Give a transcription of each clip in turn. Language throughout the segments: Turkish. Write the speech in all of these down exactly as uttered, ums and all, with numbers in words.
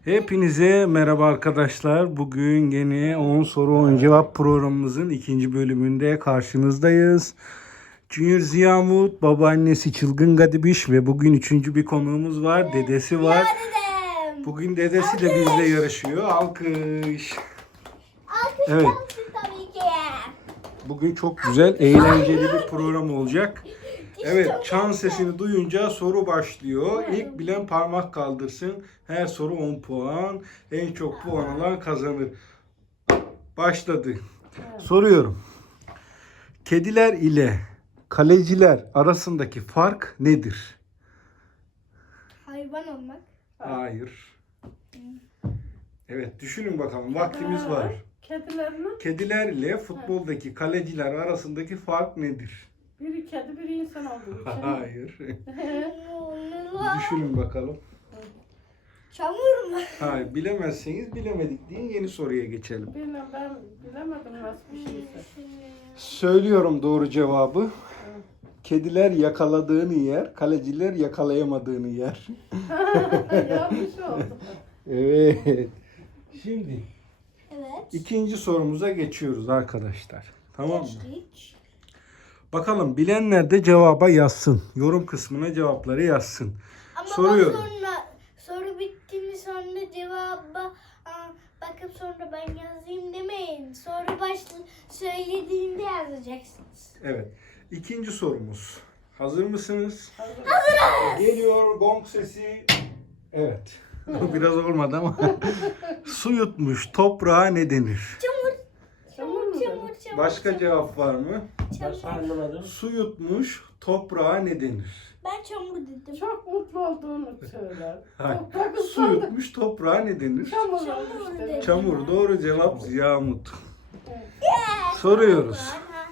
Hepinize merhaba arkadaşlar. Bugün yine on soru on cevap programımızın ikinci bölümünde karşınızdayız. Junior Ziyamut, babaannesi Çılgın Gadibiş ve bugün üçüncü bir konuğumuz var. Dedesi var. Dedem. Bugün dedesi de bizle yarışıyor. Alkış. Alkış Evet. gelsin tabii ki. Bugün çok güzel, eğlenceli bir program olacak. Evet, çan sesini duyunca soru başlıyor. İlk bilen parmak kaldırsın. Her soru on puan. En çok puan alan kazanır. Başladı. Soruyorum. Kediler ile kaleciler arasındaki fark nedir? Hayvan olmak. Hayır. Evet, düşünün bakalım. Vaktimiz var. Kediler mi? Kediler ile futboldaki kaleciler arasındaki fark nedir? Biri kedi, biri insan olduğu için. Hayır. Düşünün bakalım. Çamur mu? Hayır, bilemezseniz bilemedik deyin, yeni soruya geçelim. Bilmem, ben bilemedim nasıl bir şeyse. Söylüyorum doğru cevabı. Kediler yakaladığını yer, kaleciler yakalayamadığını yer. Yanlış oldu. Evet. Şimdi Evet. ikinci sorumuza geçiyoruz arkadaşlar. Tamam mı? Geçtik. Bakalım bilenler de cevaba yazsın. Yorum kısmına cevapları yazsın. Ama Soruyorum. bak sonra soru bittiğinde sonra cevaba aa, bakıp sonra ben yazayım demeyin. Soru başlı söylediğinde yazacaksınız. Evet. İkinci sorumuz. Hazır mısınız? Hazırız. Geliyor gong sesi. Evet. Biraz olmadı ama. Su yutmuş toprağa ne denir? Çamur. Çamur mu Çamur, dedim? çamur. Başka cevap var mı? Çamur. Anlamadım. Su yutmuş toprağa ne denir? Ben çamur dedim. Çok mutlu olduğunu söyler. Hayır. Toprak Su ıslandı. yutmuş toprağa ne denir? Çamur Çamur olmuş dedi. dedi. Çamur. Doğru cevap Ziyamut. Evet. Soruyoruz.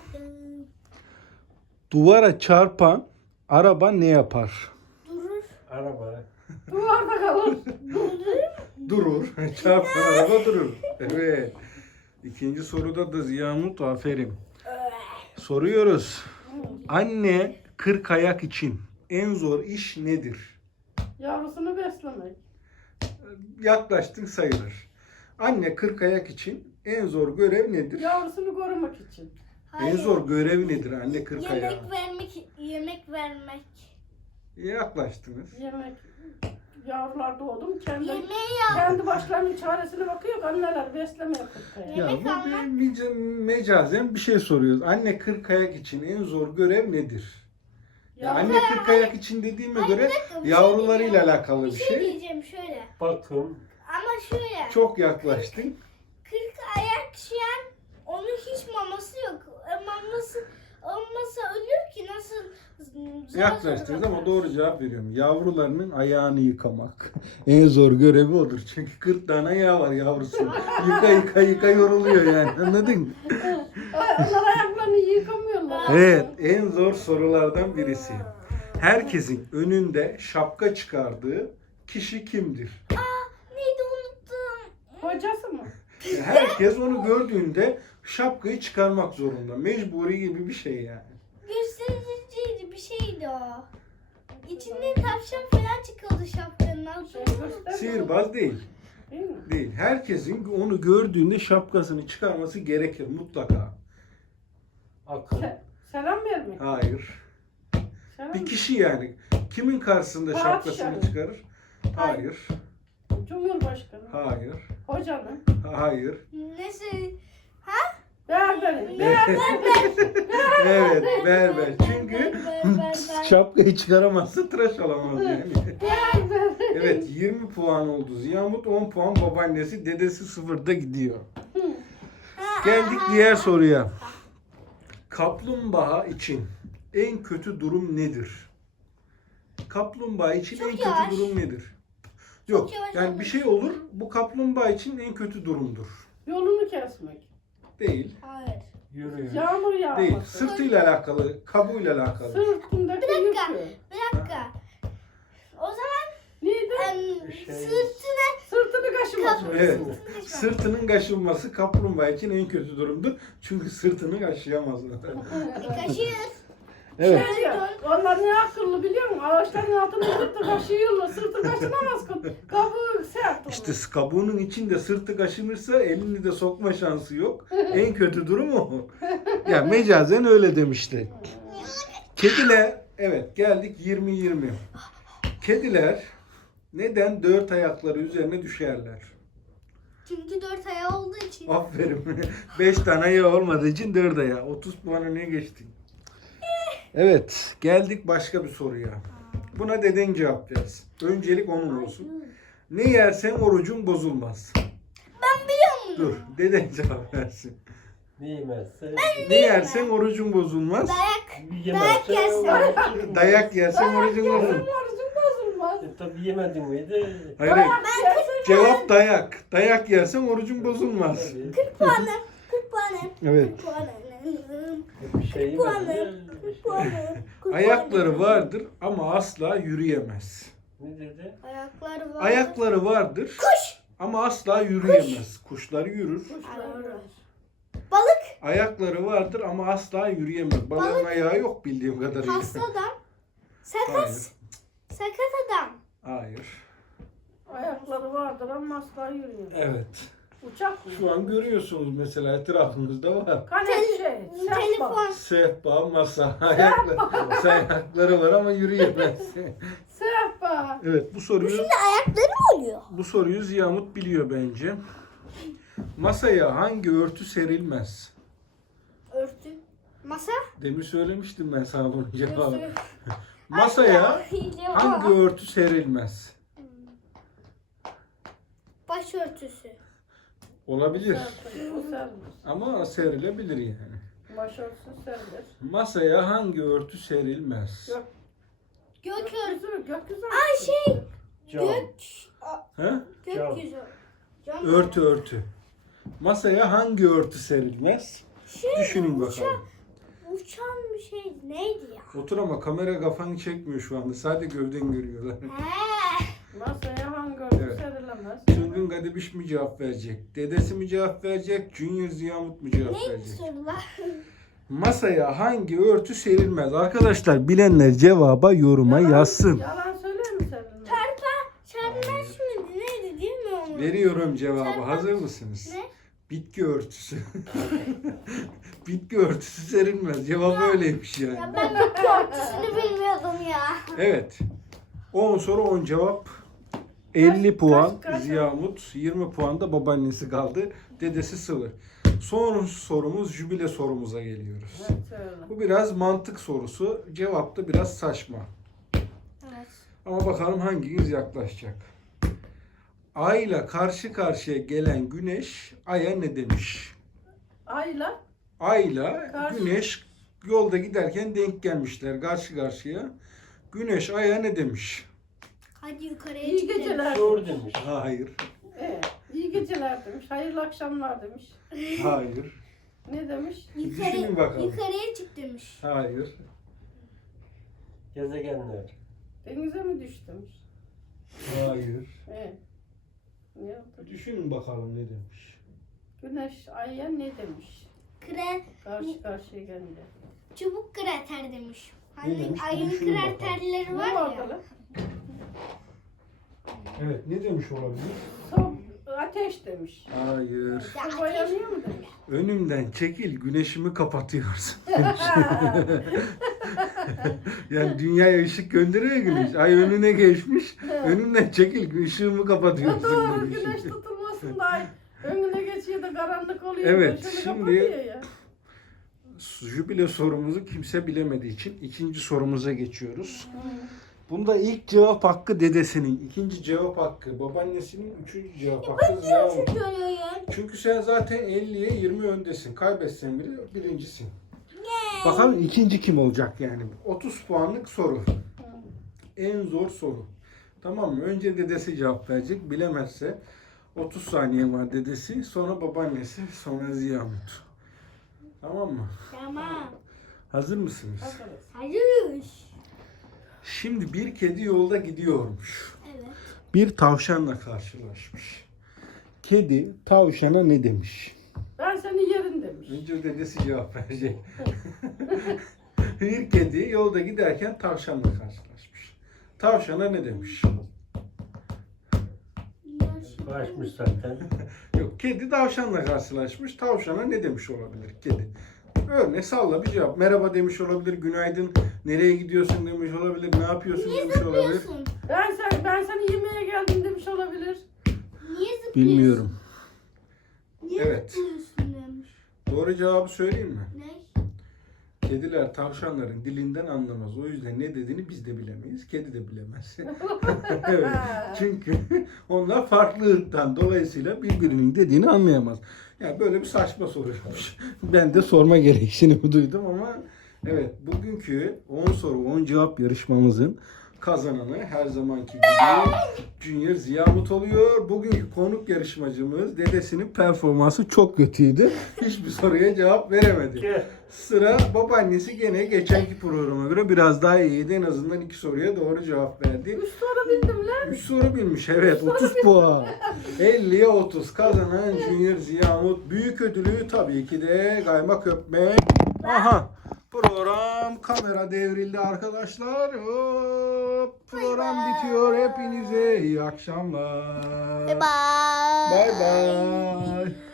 Duvara çarpan araba ne yapar? Durur. Araba. Duvarda kalır. Durur. Çarpan araba durur. Evet. İkinci soruda da Ziyamut, aferin. Soruyoruz. Anne kırk ayak için en zor iş nedir? Yavrusunu beslemek. Yaklaştın sayılır. Anne kırk ayak için en zor görev nedir? Yavrusunu korumak için. En zor görev nedir anne kırk Yemek ayak? vermek, yemek vermek. Yaklaştınız. Yemek. Yavrular doğdum. Kendi, Yemeği yap. kendi başlarının çaresine bakıyor. Anneler beslemeye kırkaya. Ya Yemek bu almak. bir mece- mecazen bir şey soruyoruz. Anne kırk ayak için en zor görev nedir? Ya Yavru- anne kırk ayak için dediğime göre dakika, bir şey yavrularıyla diyeceğim. alakalı Bir bir şey şey. diyeceğim şöyle. Bakım. Ama şöyle. Çok yaklaştın. kırk ayak şiyen onun hiç maması yok. E, maması olmasa ölür ki nasıl zor Yaklaştınız zor ama bakar. doğru cevap veriyorum. Yavrularının ayağını yıkamak. En zor görevi odur. Çünkü kırk tane ayağı var yavrusu. Yıka yıka yıka yoruluyor yani. Anladın mı? Onlar ayaklarını yıkamıyorlar. Evet, en zor sorulardan birisi. Herkesin önünde şapka çıkardığı kişi kimdir? Neydi unuttum. Hocası mı? Herkes onu gördüğünde şapkayı çıkarmak zorunda. Mecburi gibi bir şey yani. Göstericiydi bir şeydi o. İçinden tavşan falan çıkıyordu şapkanın altında. Sihirbaz değil. Değil mi? Değil. Herkesin onu gördüğünde şapkasını çıkarması gerekir mutlaka. Akıl. Se- selam vermek. Hayır. Selam Bir kişi yani. Kimin karşısında Padişahı. şapkasını çıkarır? Hayır. Cumhurbaşkanı. Hayır. Hocanın. Hayır. Neyse. Berberin. Evet. Evet, berber. Çünkü Ber- ber- ber- şapkayı çıkaramazsa tıraş olamaz yani. Berber. Evet, yirmi puan oldu Ziyamut, on puan babaannesi, dedesi sıfırda gidiyor. Geldik diğer soruya. Kaplumbağa için en kötü durum nedir? Kaplumbağa için Çok en yavaş. kötü durum nedir? Yok, yavaş yani olmuş. bir şey olur, bu kaplumbağa için en kötü durumdur. Yolunu kesmek. Değil, Hayır. Yürüyor. Yağmur değil. yağması. Sırtıyla alakalı, kabuğuyla alakalı. Sırtındaki dakika. yükü. Bir dakika. O zaman Neydi? em, Şey- sırtına Sırtını kaşıması. Evet, Sırtını kaşımak. sırtının kaşınması kaplumbağa için en kötü durumdur. Çünkü sırtını kaşıyamaz. kaşır. Evet. Şey ya, onlar ne akıllı biliyor musun? Ağaçların altını sırtı kaşıyorlar. Sırtı kaşınamaz. Kabuğu artık. İşte kabuğunun içinde sırtı kaşınırsa elini de sokma şansı yok. En kötü durum o. Ya mecazen öyle demişti. Kediler, evet geldik yirmi yirmi. Kediler neden dört ayakları üzerine düşerler? Çünkü dört ayağı olduğu için. Aferin. Beş tane ayağı olmadığı için dört ayağı. otuz puanı ne geçtin? Evet, geldik başka bir soruya. Buna deden cevap versin. Öncelik onun olsun. Ne yersen orucun bozulmaz. Ben biliyor muyum? Dur, deden cevap versin. Ne yemezse. Ne yersen orucun bozulmaz. Dayak. Bir Dayak yemezse. yersin. Dayak yersen orucun bozulmaz. Orucun bozulmaz. E, tabii yemedin miydi? Hayır, hayır. Ben Cevap dayak. Dayak yersen orucun bozulmaz. Tabii. kırk puanım. kırk puanım. Evet. kırk puanım. Bir şey puanım. yemedi. kırk puanım. kırk Ayakları puanım. vardır ama asla yürüyemez. Ne dedi? Ayakları var. Ayakları vardır Kuş. ama asla yürüyemez. Kuşlar yürür. Balık. Ayakları vardır ama asla yürüyemez. Balığın Balık. ayağı yok bildiğim kadarıyla. Hasta adam. Sakat. Hayır. Sakat adam. Hayır. Ayakları vardır ama asla yürüyor. Evet. Uçak mı? Şu an görüyorsunuz mesela etrafınızda var. Kane şey, sehpa. Telefon. Sehpa, masa, ayakları, ayakları var ama yürüyemez. Sehpa. Evet bu soruyu Ayakları mı oluyor? bu soruyu Ziyamut biliyor bence. Masaya hangi örtü serilmez? Örtü. Masa. Demin söylemiştim ben sana bunun cevabını. Örtü. Masaya Cevap. hangi örtü serilmez? Başörtüsü. Olabilir Sehpa, o serilir. ama serilebilir yani. Başörtüsü serilir. Masaya hangi örtü serilmez? Gök, Gök örtü. gökyüzü, gökyüzü. Ay şey. Cam. Gök. He? Gökyüzü. Cam. Örtü örtü. Masaya hangi örtü serilmez? Şey, Düşünün uça- bakalım. Uçan bir şey neydi ya? Otur ama kamera kafanı çekmiyor şu anda. Sadece gövden görüyorlar. He. Masaya hangi örtü Evet. serilemez? Çılgın Gadibiş mi cevap verecek? Dedesi mi cevap verecek? Junior Ziyamut mu cevap Neydi verecek? sorular? Masaya hangi örtü serilmez? Arkadaşlar bilenler cevaba yoruma Yalan- yazsın. Yalan söyler mi serilmez? Çarpa. Çarpmaz mıydı? Neydi değil mi onu? Veriyorum cevabı. Çarpar- Hazır mısınız? Ne? Bitki örtüsü. Bitki örtüsü serilmez. Cevap öyleymiş yani. Ya ben bitki örtüsünü bilmiyordum ya. Evet. on soru on cevap. elli puan kaç- kaç- Ziyamut, yirmi puan da babaannesi kaldı. Dedesi sıvı. Son sorumuz jübile sorumuza geliyoruz. Evet, söyle. Bu biraz mantık sorusu. Cevap da biraz saçma. Evet. Ama bakalım hanginiz yaklaşacak. Ayla karşı karşıya gelen güneş aya ne demiş? Ayla. Ayla Karşı- güneş yolda giderken denk gelmişler karşı karşıya. Güneş aya ne demiş? Hadi yukarıya İyi çıkalım. geceler. Sor demiş. Hayır. Evet. İyi geceler demiş. Hayırlı akşamlar demiş. Hayır. Ne demiş? Düşünün Yukarı, bakalım. yukarıya çık demiş. Hayır. Gezegenler. Denize mi düş demiş. Hayır. Evet. Ne yaptı? Düşünün bakalım ne demiş. Güneş Ay'a ne demiş? Kre, Karşı karşıya gelince. çubuk krater demiş. Hani demiş? ayın Düşünün kraterleri Ne var var ya. lan? Evet ne demiş olabilir? Sob ateş demiş. Hayır. Ya Soba ateş, yanıyor mu demiş. Önümden çekil güneşimi kapatıyorsun. Yani dünyaya ışık gönderiyor ya güneş. Ay önüne geçmiş. Önümden çekil ışığımı Ya kapatıyorsun doğru demiş. güneş tutulmasın da ay önüne geçiyor da karanlık oluyor. Evet, Şöyle şimdi- kapatıyor ya. Jübile sorumuzu kimse bilemediği için ikinci sorumuza geçiyoruz. Bunda ilk cevap hakkı dedesinin, ikinci cevap hakkı babaannesinin, üçüncü cevap hakkı Ziya'nın. Çünkü öyle ya. Çünkü sen zaten elliye yirmi öndesin. Kaybetsen bile birincisin. Bakalım ikinci kim olacak yani? otuz puanlık soru. En zor soru. Tamam mı? Önce dedesi cevap verecek. Bilemezse otuz saniye var dedesi, sonra babaannesi, sonra Ziyamut. Tamam mı? Tamam. Hazır mısınız? Bakarız. Hayır. Şimdi bir kedi yolda gidiyormuş. Evet. Bir tavşanla karşılaşmış. Kedi tavşana ne demiş? Ben senin yerin demiş. Önce dedesi cevap verecek. Bir kedi yolda giderken tavşanla karşılaşmış. Tavşana ne demiş? Ya Kaçmış zaten. Yok, kedi tavşanla karşılaşmış. Tavşana ne demiş olabilir kedi? Örnek salla bir cevap. Merhaba demiş olabilir. Günaydın. Nereye gidiyorsun demiş olabilir. Ne yapıyorsun Niye demiş olabilir. zıplıyorsun? Ben sen ben seni yemeğe geldim demiş olabilir. Niye zıplıyorsun? Bilmiyorum. Niye Evet. zıplıyorsun demiş. Doğru cevabı söyleyeyim mi? Ne? Kediler tavşanların dilinden anlamaz. O yüzden ne dediğini biz de bilemeyiz. Kedi de bilemez. Evet. Çünkü onlar farklı ırktan. Dolayısıyla birbirinin dediğini anlayamaz. Yani böyle bir saçma soruymuş. Ben de sorma gereksinimi duydum ama evet, bugünkü on soru on cevap yarışmamızın kazananı her zamanki gibi Junior Ziyamut oluyor. Bugünkü konuk yarışmacımız, dedesinin performansı çok kötüydü. Hiçbir soruya cevap veremedi. Gel. Sıra babaannesi, gene geçenki programa göre biraz daha iyiydi. En azından iki soruya doğru cevap verdi. Üç soru bildim lan. üç soru bilmiş, evet, otuz puan. elliye otuz kazanan Junior Ziyamut. Büyük ödülü tabii ki de kaymak öpmek. Aha, program kamera devrildi arkadaşlar. Hop, program bitiyor. Hepinize iyi akşamlar. Bye bye. Bye bye.